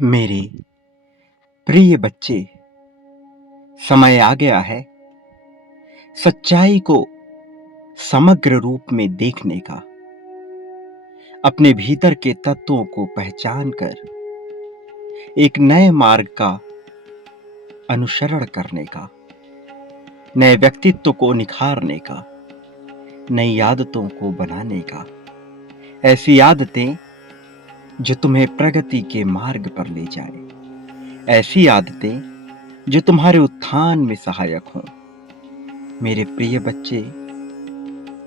मेरे प्रिय बच्चे, समय आ गया है सच्चाई को समग्र रूप में देखने का, अपने भीतर के तत्वों को पहचान कर एक नए मार्ग का अनुसरण करने का, नए व्यक्तित्व को निखारने का, नई आदतों को बनाने का। ऐसी आदतें जो तुम्हें प्रगति के मार्ग पर ले जाए, ऐसी आदतें जो तुम्हारे उत्थान में सहायक हों। मेरे प्रिय बच्चे,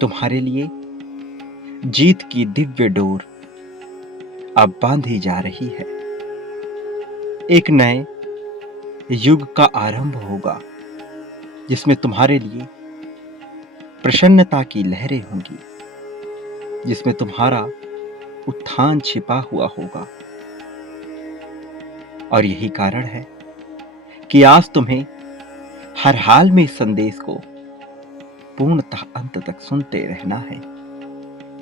तुम्हारे लिए जीत की दिव्य डोर अब बांधी जा रही है। एक नए युग का आरंभ होगा जिसमें तुम्हारे लिए प्रसन्नता की लहरें होंगी, जिसमें तुम्हारा उत्थान छिपा हुआ होगा। और यही कारण है कि आज तुम्हें हर हाल में इस संदेश को पूर्णतः अंत तक सुनते रहना है।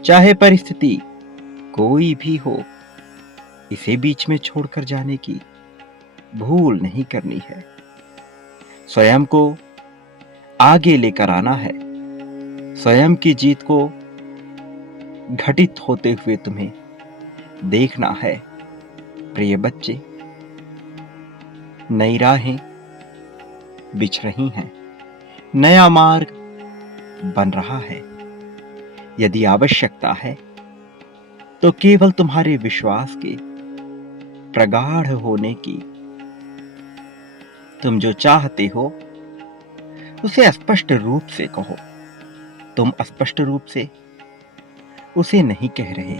चाहे परिस्थिति कोई भी हो, इसे बीच में छोड़कर जाने की भूल नहीं करनी है। स्वयं को आगे लेकर आना है। स्वयं की जीत को घटित होते हुए तुम्हें देखना है। प्रिय बच्चे, नई राहें बिछ रही हैं, नया मार्ग बन रहा है। यदि आवश्यकता है तो केवल तुम्हारे विश्वास के प्रगाढ़ होने की। तुम जो चाहते हो उसे स्पष्ट रूप से कहो। तुम स्पष्ट रूप से उसे नहीं कह रहे,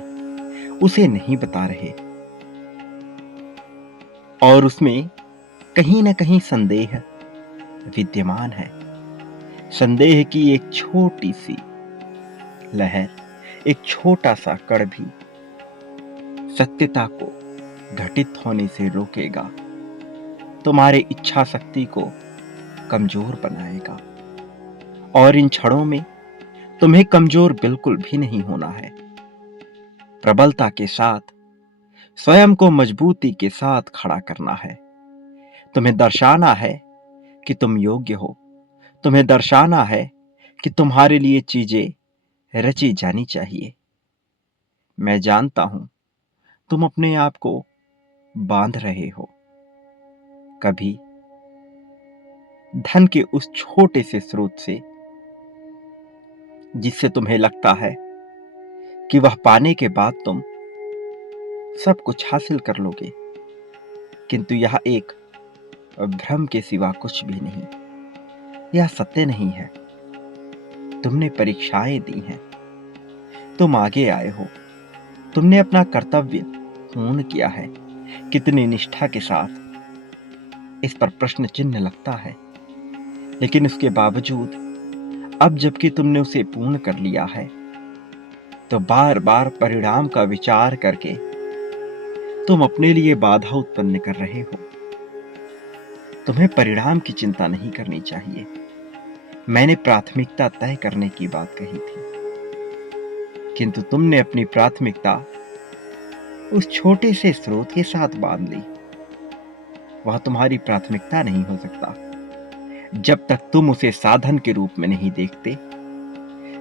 उसे नहीं बता रहे, और उसमें कहीं ना कहीं संदेह विद्यमान है। संदेह की एक छोटी सी लहर, एक छोटा सा कण भी सत्यता को घटित होने से रोकेगा, तुम्हारे इच्छा शक्ति को कमजोर बनाएगा। और इन क्षणों में तुम्हें कमजोर बिल्कुल भी नहीं होना है। प्रबलता के साथ, स्वयं को मजबूती के साथ खड़ा करना है। तुम्हें दर्शाना है कि तुम योग्य हो। तुम्हें दर्शाना है कि तुम्हारे लिए चीजें रची जानी चाहिए। मैं जानता हूं तुम अपने आप को बांध रहे हो, कभी धन के उस छोटे से स्रोत से जिससे तुम्हें लगता है कि वह पाने के बाद तुम सब कुछ हासिल कर लोगे, किंतु यह एक भ्रम के सिवा कुछ भी नहीं। यह सत्य नहीं है। तुमने परीक्षाएं दी हैं, तुम आगे आए हो, तुमने अपना कर्तव्य पूर्ण किया है। कितनी निष्ठा के साथ, इस पर प्रश्न चिन्ह लगता है। लेकिन उसके बावजूद अब जबकि तुमने उसे पूर्ण कर लिया है, तो बार बार परिणाम का विचार करके तुम अपने लिए बाधा उत्पन्न कर रहे हो। तुम्हें परिणाम की चिंता नहीं करनी चाहिए। मैंने प्राथमिकता तय करने की बात कही थी, किंतु तुमने अपनी प्राथमिकता उस छोटे से स्रोत के साथ बांध ली। वह तुम्हारी प्राथमिकता नहीं हो सकता जब तक तुम उसे साधन के रूप में नहीं देखते,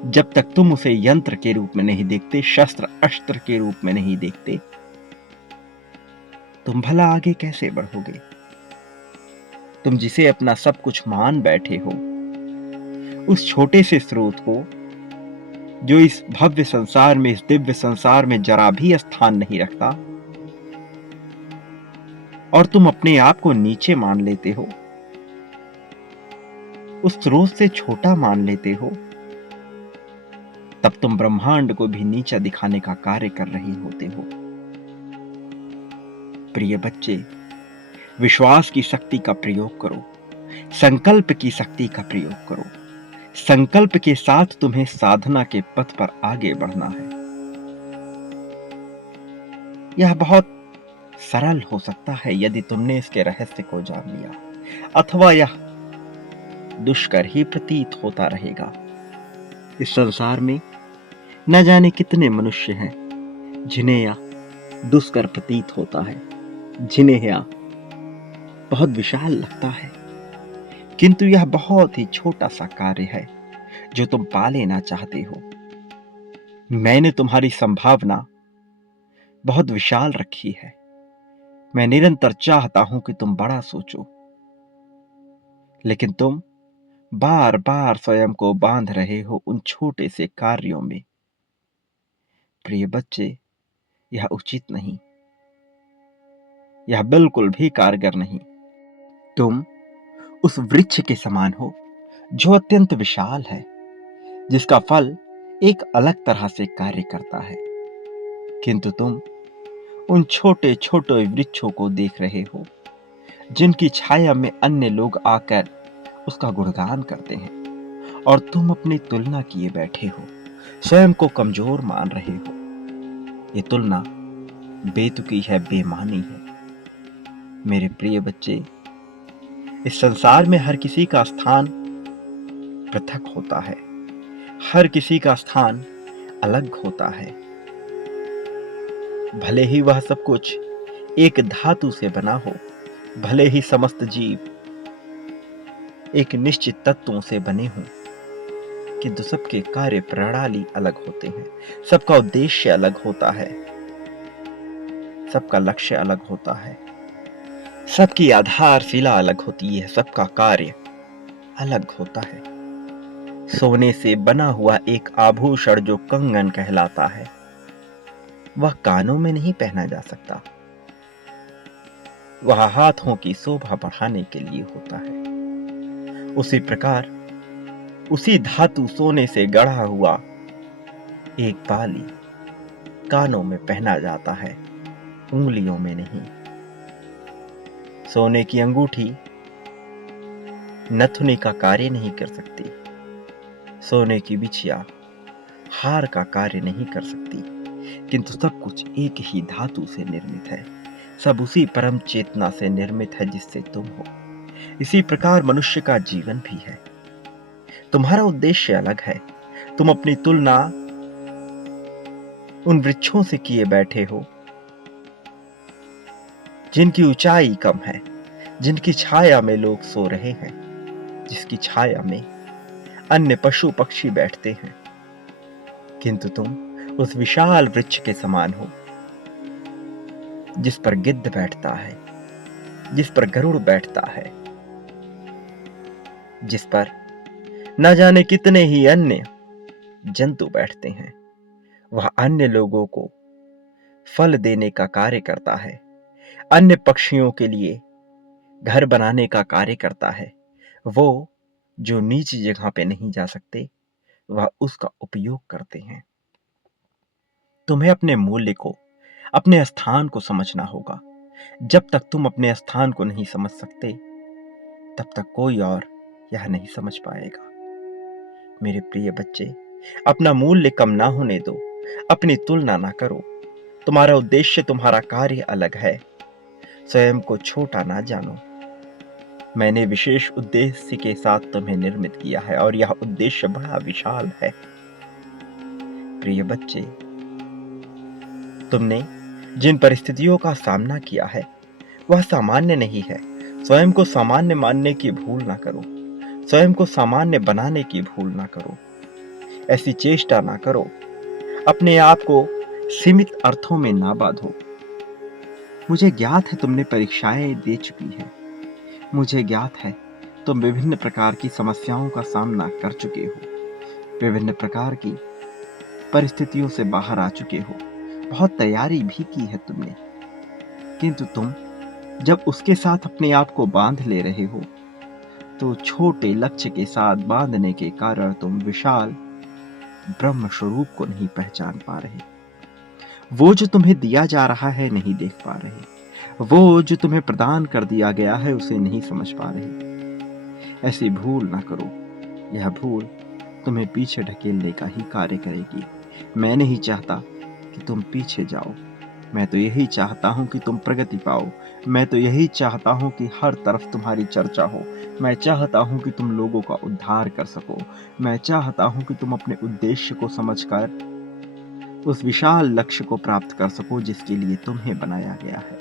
जब तक तुम उसे यंत्र के रूप में नहीं देखते, शस्त्र अस्त्र के रूप में नहीं देखते। तुम भला आगे कैसे बढ़ोगे? तुम जिसे अपना सब कुछ मान बैठे हो, उस छोटे से स्रोत को जो इस भव्य संसार में, इस दिव्य संसार में जरा भी स्थान नहीं रखता, और तुम अपने आप को नीचे मान लेते हो, उस स्रोत से छोटा मान लेते हो, तब तुम ब्रह्मांड को भी नीचा दिखाने का कार्य कर रहे होते हो। प्रिय बच्चे, विश्वास की शक्ति का प्रयोग करो, संकल्प की शक्ति का प्रयोग करो। संकल्प के साथ तुम्हें साधना के पथ पर आगे बढ़ना है। यह बहुत सरल हो सकता है यदि तुमने इसके रहस्य को जान लिया, अथवा यह दुष्कर ही प्रतीत होता रहेगा। इस संसार में न जाने कितने मनुष्य हैं जिन्हें यह दुष्कर प्रतीत होता है, जिन्हें यहाँ बहुत विशाल लगता है, किंतु यह बहुत ही छोटा सा कार्य है जो तुम पा लेना चाहते हो। मैंने तुम्हारी संभावना बहुत विशाल रखी है। मैं निरंतर चाहता हूं कि तुम बड़ा सोचो, लेकिन तुम बार बार स्वयं को बांध रहे हो उन छोटे से कार्यों में। प्रिय बच्चे, यह उचित नहीं, यह बिल्कुल भी कारगर नहीं। तुम उस वृक्ष के समान हो जो अत्यंत विशाल है, जिसका फल एक अलग तरह से कार्य करता है, किंतु तुम उन छोटे छोटे वृक्षों को देख रहे हो जिनकी छाया में अन्य लोग आकर उसका गुणगान करते हैं, और तुम अपनी तुलना किए बैठे हो, स्वयं को कमजोर मान रहे हो। ये तुलना बेतुकी है, बेमानी है। मेरे प्रिय बच्चे, इस संसार में हर किसी का स्थान पृथक होता है, हर किसी का स्थान अलग होता है। भले ही वह सब कुछ एक धातु से बना हो, भले ही समस्त जीव एक निश्चित तत्वों से बने हों, किंतु सबके कार्य प्रणाली अलग होते हैं, सबका उद्देश्य अलग होता है, सबका लक्ष्य अलग होता है, सबकी आधारशिला अलग होती है, सबका कार्य अलग होता है। सोने से बना हुआ एक आभूषण जो कंगन कहलाता है, वह कानों में नहीं पहना जा सकता, वह हाथों की शोभा बढ़ाने के लिए होता है। उसी प्रकार उसी धातु सोने से गढ़ा हुआ एक बाली कानों में पहना जाता है, उंगलियों में नहीं। सोने की अंगूठी नथुनी का कार्य नहीं कर सकती, सोने की बिछिया हार का कार्य नहीं कर सकती, किंतु सब कुछ एक ही धातु से निर्मित है, सब उसी परम चेतना से निर्मित है जिससे तुम हो। इसी प्रकार मनुष्य का जीवन भी है। तुम्हारा उद्देश्य अलग है, तुम अपनी तुलना उन वृक्षों से किए बैठे हो जिनकी ऊंचाई कम है, जिनकी छाया में लोग सो रहे हैं, जिसकी छाया में अन्य पशु पक्षी बैठते हैं, किंतु तुम उस विशाल वृक्ष के समान हो जिस पर गिद्ध बैठता है, जिस पर गरुड़ बैठता है, जिस पर न जाने कितने ही अन्य जंतु बैठते हैं। वह अन्य लोगों को फल देने का कार्य करता है, अन्य पक्षियों के लिए घर बनाने का कार्य करता है। वो जो नीची जगह पे नहीं जा सकते, वह उसका उपयोग करते हैं। तुम्हें अपने मूल्य को, अपने स्थान को समझना होगा। जब तक तुम अपने स्थान को नहीं समझ सकते, तब तक कोई और यह नहीं समझ पाएगा। मेरे प्रिय बच्चे, अपना मूल्य कम ना होने दो, अपनी तुलना ना करो। तुम्हारा उद्देश्य, तुम्हारा कार्य अलग है। स्वयं को छोटा ना जानो। मैंने विशेष उद्देश्य के साथ तुम्हें निर्मित किया है, और यह उद्देश्य बड़ा विशाल है। प्रिय बच्चे, तुमने जिन परिस्थितियों का सामना किया है वह सामान्य नहीं है। स्वयं को सामान्य मानने की भूल ना करो, स्वयं को सामान्य बनाने की भूल ना करो, ऐसी चेष्टा ना करो। अपने आप को सीमित अर्थों में ना बांधो। मुझे ज्ञात है तुमने परीक्षाएं दे चुकी है, मुझे ज्ञात है तुम विभिन्न प्रकार की समस्याओं का सामना कर चुके हो, विभिन्न प्रकार की परिस्थितियों से बाहर आ चुके हो, बहुत तैयारी भी की है तुमने, किंतु तुम जब उसके साथ अपने आप को बांध ले रहे हो, तो छोटे लक्ष्य के साथ बांधने के कारण तुम विशाल ब्रह्म स्वरूप को नहीं पहचान पा रहे। वो जो तुम्हें दिया जा रहा है नहीं देख पा रहे, वो जो तुम्हें प्रदान कर दिया गया है उसे नहीं समझ पा रहे। ऐसी भूल ना करो, यह भूल तुम्हें पीछे ढकेलने का ही कार्य करेगी। मैं नहीं चाहता कि तुम पीछे जाओ, मैं तो यही चाहता हूं कि तुम प्रगति पाओ। मैं तो यही चाहता हूं कि हर तरफ तुम्हारी चर्चा हो। मैं चाहता हूं कि तुम लोगों का उद्धार कर सको। मैं चाहता हूं कि तुम अपने उद्देश्य को समझकर उस विशाल लक्ष्य को प्राप्त कर सको जिसके लिए तुम्हें बनाया गया है।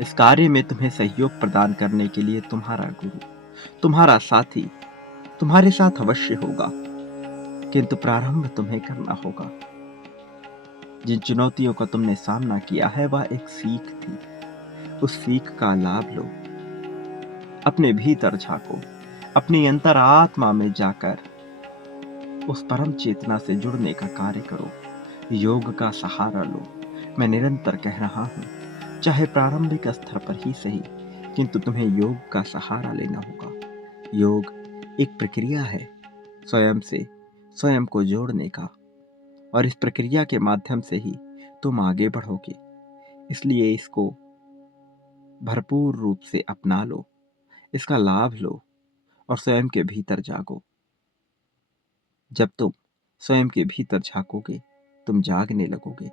इस कार्य में तुम्हें सहयोग प्रदान करने के लिए तुम्हारा गुरु, तुम्हारा साथी तुम्हारे साथ अवश्य होगा, किंतु प्रारंभ तुम्हें करना होगा। जिन चुनौतियों का तुमने सामना किया है वह एक सीख थी। उस सीख का लाभ लो, अपने भीतर झांको, अपनी अंतरात्मा में जाकर उस परम चेतना से जुड़ने का कार्य करो, योग का सहारा लो। मैं निरंतर कह रहा हूं, चाहे प्रारंभिक स्तर पर ही सही, किंतु तुम्हें योग का सहारा लेना होगा। योग एक प्रक्रिया है स्वयं से स्वयं को जोड़ने का, और इस प्रक्रिया के माध्यम से ही तुम आगे बढ़ोगे। इसलिए इसको भरपूर रूप से अपना लो, इसका लाभ लो और स्वयं के भीतर जागो। जब तुम स्वयं के भीतर झांकोगे, तुम जागने लगोगे,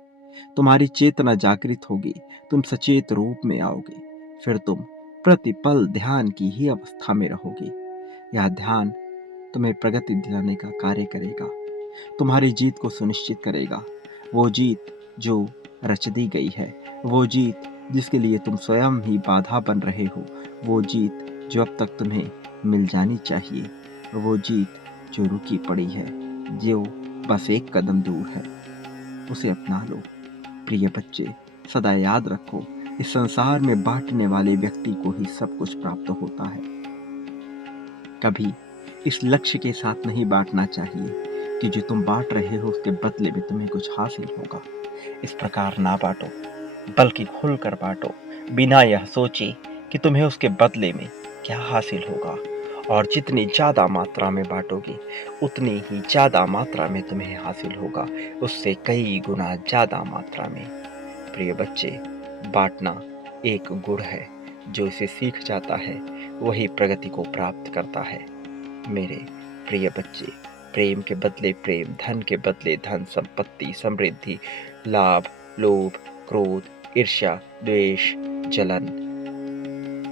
तुम्हारी चेतना जागृत होगी, तुम सचेत रूप में आओगे। फिर तुम प्रतिपल ध्यान की ही अवस्था में रहोगे। यह ध्यान तुम्हें प्रगति दिलाने का कार्य करेगा, तुम्हारी जीत को सुनिश्चित करेगा। वो जीत जो रच दी गई है, वो जीत जिसके लिए तुम स्वयं ही बाधा बन रहे हो, वो जीत जो अब तक तुम्हें मिल जानी चाहिए, वो जीत जो रुकी पड़ी है, जो बस एक कदम दूर है, उसे अपना लो। प्रिय बच्चे, सदा याद रखो, इस संसार में बांटने वाले व्यक्ति को ही सब कुछ प्राप्त होता है। कभी इस लक्ष्य के साथ नहीं बांटना चाहिए कि जो तुम बांट रहे हो उसके बदले में तुम्हें कुछ हासिल होगा। इस प्रकार ना बांटो, बल्कि खुलकर बांटो, बिना यह सोचे कि तुम्हें उसके बदले में क्या हासिल होगा। और जितनी ज्यादा मात्रा में बांटोगे, उतनी ही ज्यादा मात्रा में तुम्हें हासिल होगा, उससे कई गुना ज्यादा मात्रा में। प्रिय बच्चे, बांटना एक गुण है, जो इसे सीख जाता है वही प्रगति को प्राप्त करता है। मेरे प्रिय बच्चे, प्रेम के बदले प्रेम, धन के बदले धन, संपत्ति, समृद्धि, लाभ, लोभ, क्रोध, ईर्ष्या, द्वेष, जलन,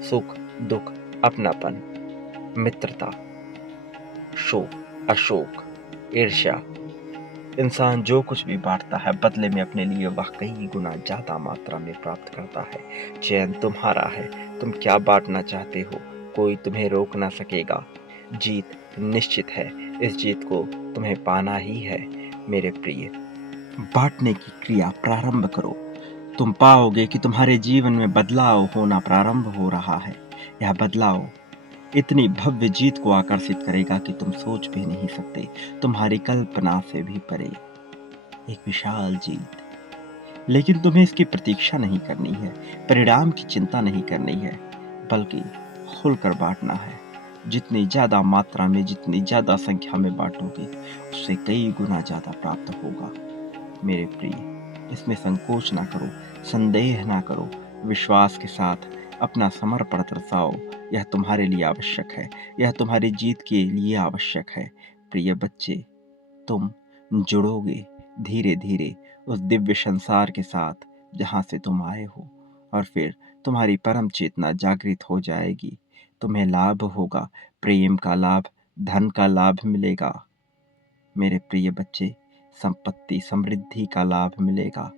सुख, दुख, अपनापन, मित्रता, शोक, अशोक, ईर्ष्या, इंसान जो कुछ भी बांटता है बदले में अपने लिए वह कई गुना ज्यादा मात्रा में प्राप्त करता है। चयन तुम्हारा है, तुम क्या बांटना चाहते हो, कोई तुम्हें रोक ना सकेगा। जीत निश्चित है, इस जीत को तुम्हें पाना ही है। मेरे प्रिय, बांटने की क्रिया प्रारंभ करो, तुम पाओगे कि तुम्हारे जीवन में बदलाव होना प्रारंभ हो रहा है। यह बदलाव इतनी भव्य जीत को आकर्षित करेगा कि तुम सोच भी नहीं सकते, तुम्हारी कल्पना से भी परे एक विशाल जीत। लेकिन तुम्हें इसकी प्रतीक्षा नहीं करनी है, परिणाम की चिंता नहीं करनी है, बल्कि खुलकर बांटना है। जितनी ज्यादा मात्रा में, जितनी ज्यादा संख्या में बांटोगे, उससे कई गुना ज्यादा प्राप्त होगा। मेरे प्रिय, इसमें संकोच ना करो, संदेह ना करो, विश्वास के साथ अपना समर्पण दर्शाओ। यह तुम्हारे लिए आवश्यक है, यह तुम्हारी जीत के लिए आवश्यक है। प्रिय बच्चे, तुम जुड़ोगे धीरे धीरे उस दिव्य संसार के साथ जहां से तुम आए हो, और फिर तुम्हारी परम चेतना जागृत हो जाएगी। तुम्हें लाभ होगा, प्रेम का लाभ, धन का लाभ मिलेगा। मेरे प्रिय बच्चे, संपत्ति, समृद्धि का लाभ मिलेगा,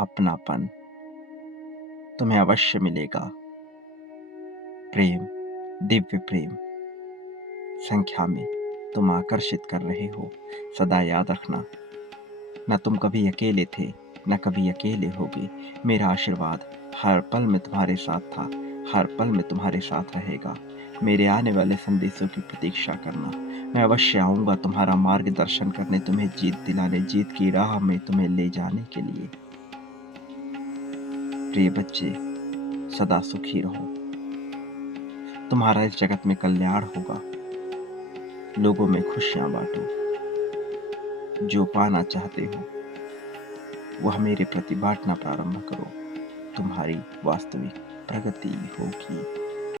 अपनापन तुम्हें अवश्य मिलेगा। प्रेम, दिव्य प्रेम संख्या में तुम आकर्षित कर रहे हो। सदा याद रखना, न तुम कभी अकेले थे, न कभी अकेले होगे। मेरा आशीर्वाद हर पल में तुम्हारे साथ था, हर पल में तुम्हारे साथ रहेगा। मेरे आने वाले संदेशों की प्रतीक्षा करना, मैं अवश्य आऊंगा तुम्हारा मार्गदर्शन करने, तुम्हें जीत दिलाने, जीत की राह में तुम्हें ले जाने के लिए। प्रिय बच्चे, सदा सुखी रहो, तुम्हारा इस जगत में कल्याण होगा। लोगों में खुशियां बांटो, जो पाना चाहते हो वह मेरे प्रति बांटना प्रारंभ करो, तुम्हारी वास्तविक प्रगति होगी।